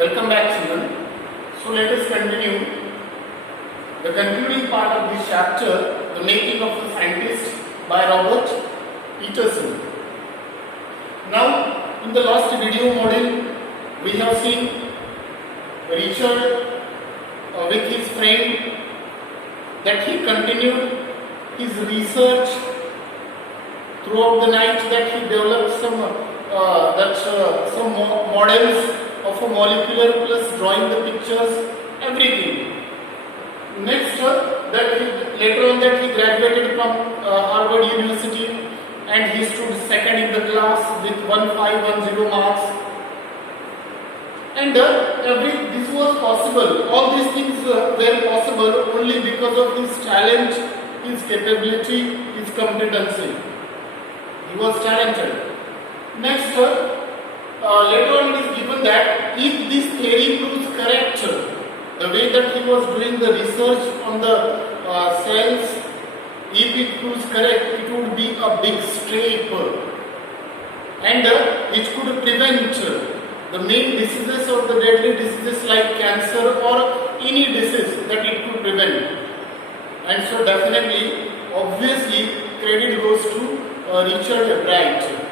Welcome back, children. So let us continue the concluding part of this chapter, The Making of a Scientist by Robert Peterson. Now, in the last video module, we have seen Richard with his friend that he continued his research throughout the night, that he developed some models of a molecular plus drawing the pictures, everything. Next, later on that he graduated from Harvard University and he stood second in the class with 1510 marks. And this was possible. All these things were possible only because of his talent, his capability, his competency. He was talented. Next, later on it is given that if this theory proves correct, the way that he was doing the research on the cells, if it proves correct, it would be a big step and it could prevent the main diseases or the deadly diseases like cancer or any disease that it could prevent. And so definitely, obviously, credit goes to Richard Bright.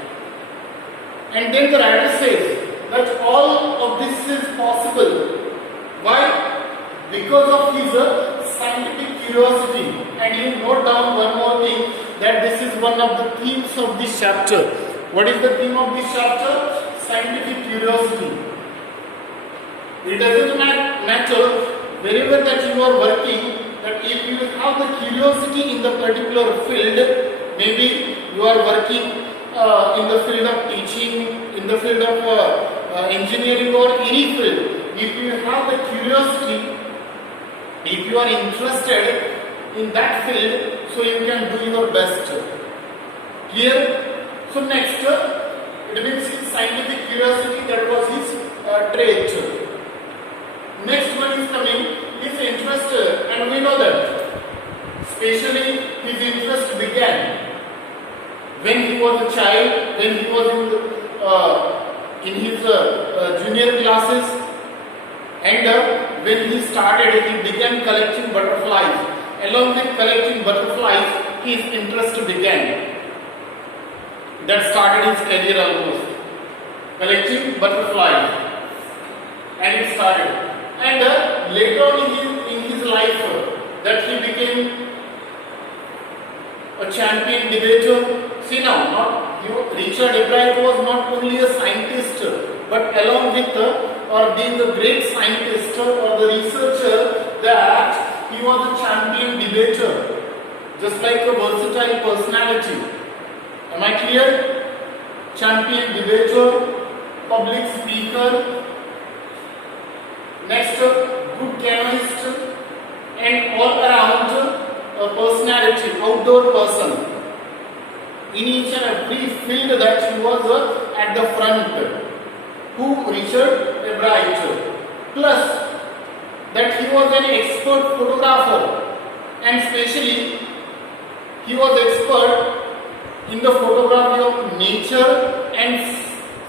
And then the writer says that all of this is possible. Why? Because of his scientific curiosity. And you note down one more thing, that this is one of the themes of this chapter. What is the theme of this chapter? Scientific curiosity. It doesn't matter wherever that you are working, that if you have the curiosity in the particular field, maybe you are working in the field of teaching, in the field of engineering or any field. If you have the curiosity, if you are interested in that field, so you can do your best. Clear? So next, it means his scientific curiosity, that was his trait. Next one is coming, his interest, and we know that, especially his interest began when he was a child, when he was in his junior classes, and when he started, he began collecting butterflies. Along with collecting butterflies, his interest began. That started his career almost. Collecting butterflies. And it started. And later on in his life, that he became a champion debater. See now, Richard Bright was not only a scientist, but along with being a great scientist or the researcher, that he was a champion debater, just like a versatile personality. Am I clear? Champion debater, public speaker, next good chemist, and all around a personality, outdoor person. In each and every field that he was at the front. Who? Richard Bright. Plus that he was an expert photographer, and especially he was expert in the photography of nature and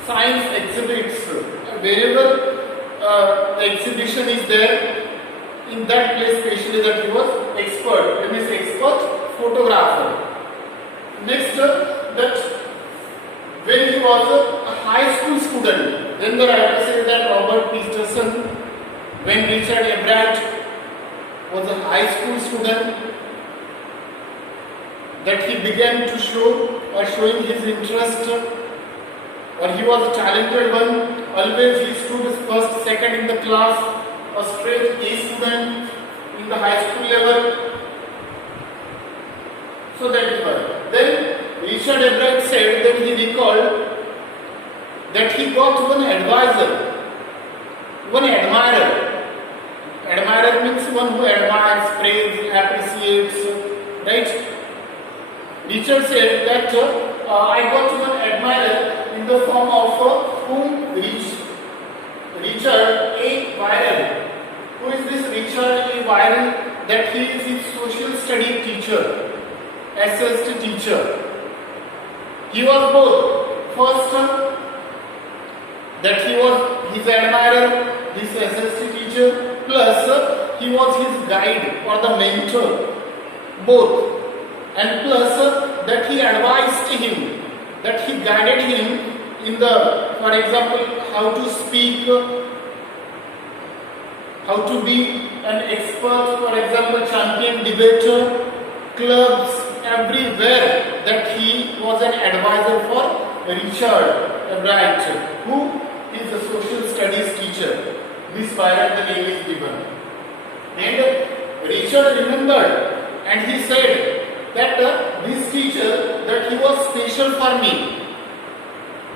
science exhibits. Wherever the exhibition is there, in that place especially that he was expert. That means expert photographer. Next, that when he was a high school student, then the writer says that Robert Peterson, when Richard Bright was a high school student, that he began to showing his interest, or he was a talented one. Always he stood first, second in the class, a straight A student in the high school level. So that is why. Then Richard Bright said that he recalled that he got one advisor, one admirer. Admirer means one who admires, praises, appreciates, right? Richard said that I got one admirer in the form of whom? Richard A. Viral. Who is this Richard A. Viral? That he is his social study teacher, SST teacher. He was both. First, that he was his admirer, his SST teacher, plus he was his guide or the mentor, both, and plus that he advised him, that he guided him in the, for example, how to speak, how to be an expert, for example, champion debater, clubs, everywhere, that he was an advisor for Richard Ebright, who is a social studies teacher. This by the name is given. And Richard remembered and he said that this teacher, that he was special for me.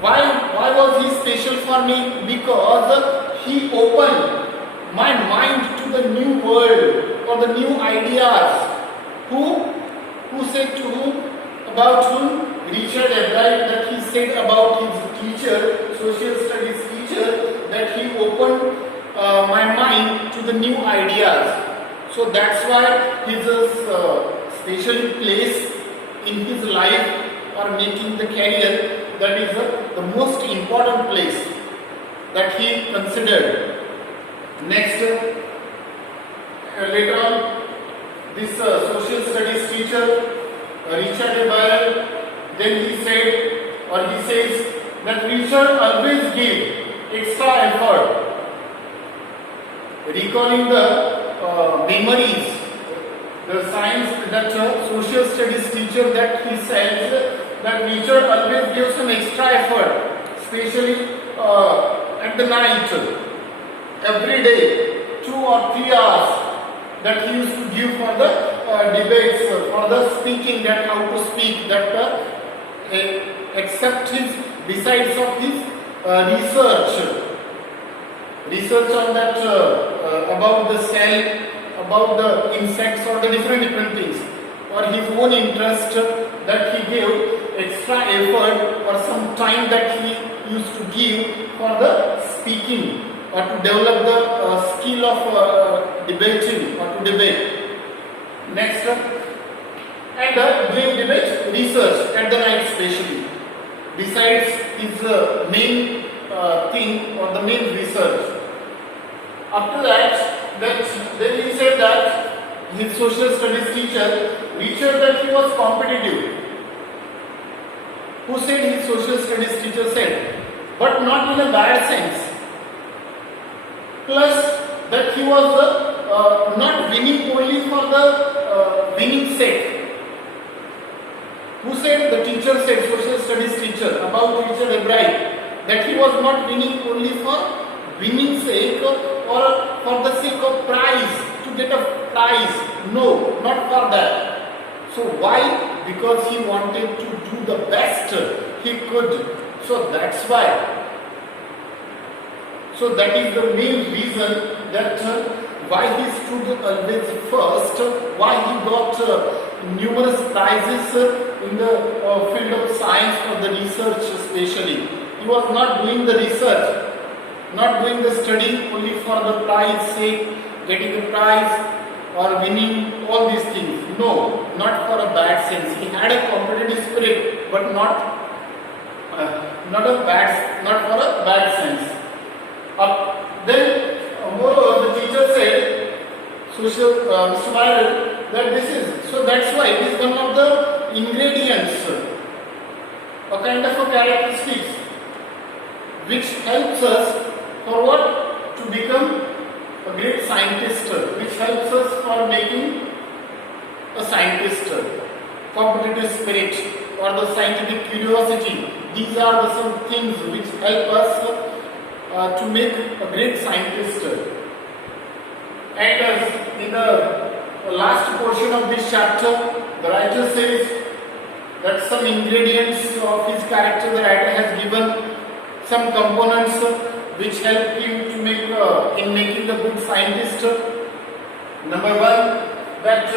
Why was he special for me? Because he opened my mind to the new world or the new ideas. Who said to whom? About whom? Richard Ebright, that he said about his teacher, social studies teacher, that he opened my mind to the new ideas. So that's why he is specially placed in his life or making the career. That is the most important place that he considered. Next, later on, this social studies teacher, Richard Ebright, then he said, or he says, that Richard always gave extra effort, recalling the memories, the science, that social studies teacher, that he says that Richard always gives some extra effort, especially at the night, every day, 2 or 3 hours that he used to give for the debates, for the speaking, that how to speak, that except his, besides of his research on that about the cell, about the insects or the different things, or his own interest, that he gave extra effort or some time that he used to give for the speaking or to develop the skill of debating or to debate. Next, and doing debate research at the night especially, besides his main thing or the main research. After that, then he said that his social studies teacher, Richard, that he was competitive. Who said his social studies teacher said, but not in a bad sense. Plus that he was not winning only for the winning sake. Who said? The teacher said, social studies teacher, about Richard Ebright, that he was not winning only for winning sake or for the sake of prize, to get a prize. No, not for that. So why? Because he wanted to do the best he could. So that's why. So that is the main reason that why he stood always first, why he got numerous prizes in the field of science or the research especially. He was not doing the research, not doing the study only for the prize sake, getting a prize or winning all these things. No, not for a bad sense. He had a competitive spirit, but not for a bad sense. Then, moreover, the teacher said, Mr. Myron, that this is, so that's why it is one of the ingredients, a kind of a characteristics, which helps us for what? To become a great scientist, which helps us for making a scientist, competitive spirit or the scientific curiosity. These are the some things which help us to make a great scientist. And in the last portion of this chapter, the writer says that some ingredients of his character the writer has given, some components which help him to make in making a good scientist. Number one, that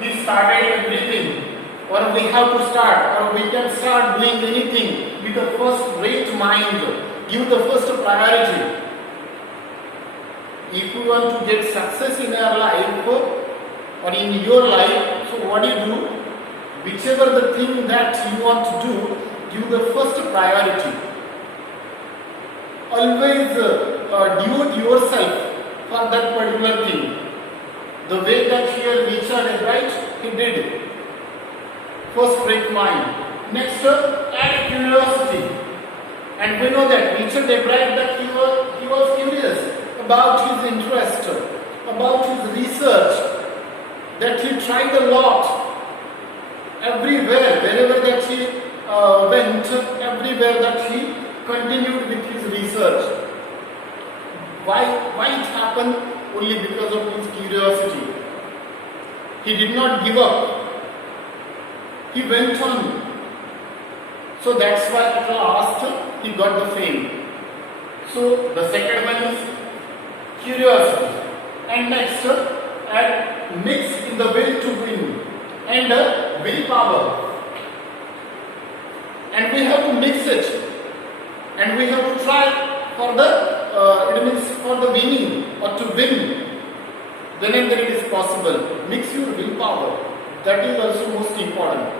he started everything, or we have to start, or we can start doing anything with the first great mind. Give the first priority. If you want to get success in your life or in your life, so what do? Whichever the thing that you want to do, give the first priority. Always devote yourself for that particular thing. The way that here Richard, right, he did. First break mind. Next, add curiosity. And we know that Richard Ebright, that he was curious about his interest, about his research, that he tried a lot. Everywhere, wherever that he went, everywhere that he continued with his research. Why it happened? Only because of his curiosity. He did not give up. He went on. So that's why at last he got the fame. So the second one is curiosity. And next, add mix in the will to win and willpower. And we have to mix it. And we have to try for the it means for the winning or to win. Then and there it is possible. Mix your willpower. That is also most important.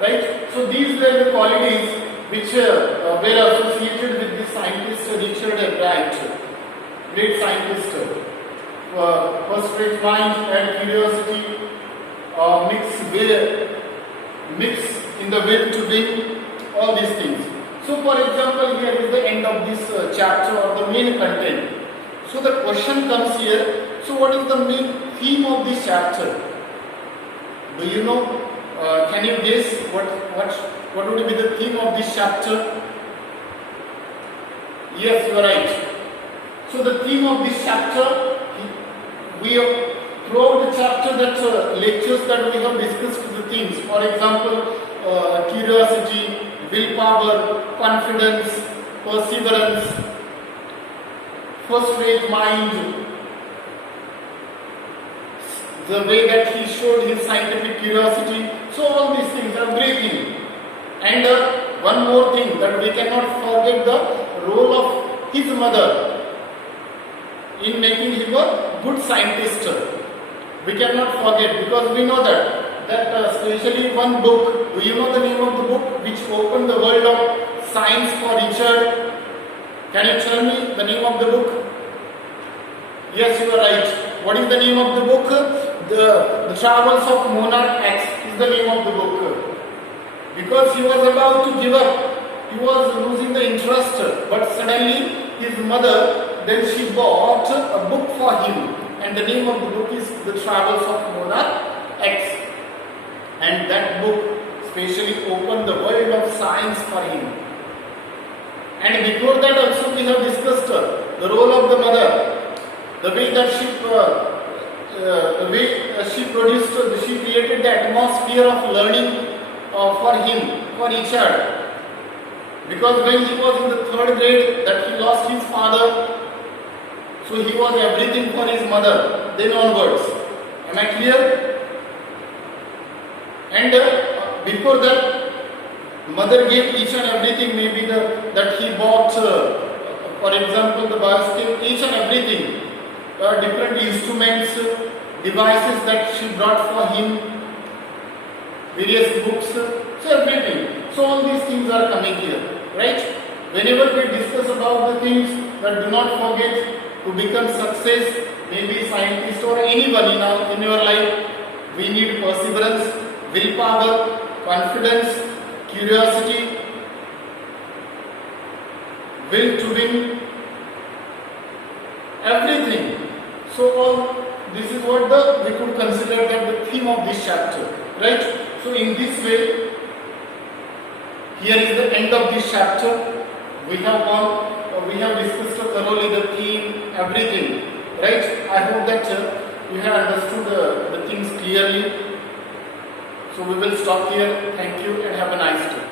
Right? So these were the qualities which were associated with the scientist Richard Ebright, great scientist. First rate mind and curiosity, mix in the will to win, all these things. So for example, here is the end of this chapter or the main content. So the question comes here, so what is the main theme of this chapter? Do you know? Can you guess what would be the theme of this chapter? Yes, you are right. So the theme of this chapter, we have throughout the chapter that lectures that we have discussed the themes. For example, curiosity, willpower, confidence, perseverance, first-rate mind. The way that he showed his scientific curiosity. So all these things, everything. And one more thing, that we cannot forget the role of his mother in making him a good scientist. We cannot forget, because we know that especially one book, do you know the name of the book which opened the world of science for Richard? Can you tell me the name of the book? Yes, you are right. What is the name of the book? The Travels of Monarch X is the name of the book. Because he was about to give up, he was losing the interest, but suddenly his mother, then she bought a book for him, and the name of the book is The Travels of Monarch X. And that book specially opened the world of science for him. And before that also we have discussed the role of the mother, the way that she created the atmosphere of learning for him, for Richard. Because when he was in the 3rd grade, that he lost his father, so he was everything for his mother, then onwards. Am I clear? And before that, mother gave each and everything, maybe that he bought, for example, the bicycle, each and everything, different instruments, devices that she brought for him, various books, so everything. So all these things are coming here, right? Whenever we discuss about the things, that do not forget to become success, maybe scientist or anyone in your life, we need perseverance, willpower, confidence, curiosity, will to win, everything. So all this is what we could consider that the theme of this chapter, right? So in this way, here is the end of this chapter. We have discussed thoroughly the theme, everything, right? I hope that you have understood the things clearly. So we will stop here. Thank you and have a nice day.